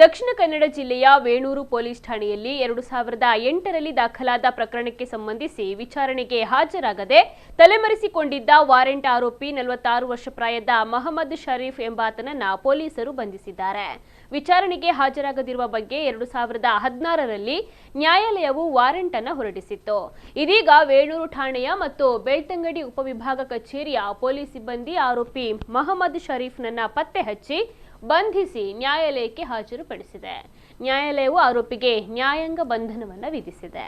ದಕ್ಷಿಣ ಕನ್ನಡ ಜಿಲ್ಲೆಯ ವೇಣೂರು ಪೊಲೀಸ್ ಠಾಣೆಯಲ್ಲಿ 2008ರಲ್ಲಿ ದಾಖಲಾದ ಪ್ರಕರಣಕ್ಕೆ ಸಂಬಂಧಿಸಿ ವಿಚಾರಣೆಗೆ ಹಾಜರಾಗದೆ ತಲೆಮರೆಸಿಕೊಂಡಿದ್ದ ವಾರೆಂಟ್ ಆರೋಪಿ 46 ವರ್ಷ ಪ್ರಾಯದ ಮೊಹಮ್ಮದ್ ಶರೀಫ್ ಎಂಬಾತನನ್ನ ಪೊಲೀಸರು ಬಂಧಿಸಿದ್ದಾರೆ. ವಿಚಾರಣೆಗೆ ಹಾಜರಾಗದಿರುವ ಬಗ್ಗೆ 2016ರಲ್ಲಿ ನ್ಯಾಯಾಲಯವು ವಾರೆಂಟ್ ಅನ್ನು ಹೊರಡಿಸಿತ್ತು. ಇದೀಗ ವೇಣೂರು ಠಾಣೆಯ ಮತ್ತು ಬೆಳ್ತಂಗಡಿ ಉಪವಿಭಾಗ ಕಚೇರಿಯ ಪೊಲೀಸ್ ಸಿಬ್ಬಂದಿ ಆರೋಪಿ ಮೊಹಮ್ಮದ್ ಶರೀಫ್ನನ್ನ ಪತ್ತೆ ಹಚ್ಚಿ ಬಂಧಿಸಿ ನ್ಯಾಯಾಲಯಕ್ಕೆ ಹಾಜರುಪಡಿಸಿದೆ. ನ್ಯಾಯಾಲಯವು ಆರೋಪಿಗೆ ನ್ಯಾಯಾಂಗ ಬಂಧನವನ್ನು ವಿಧಿಸಿದೆ.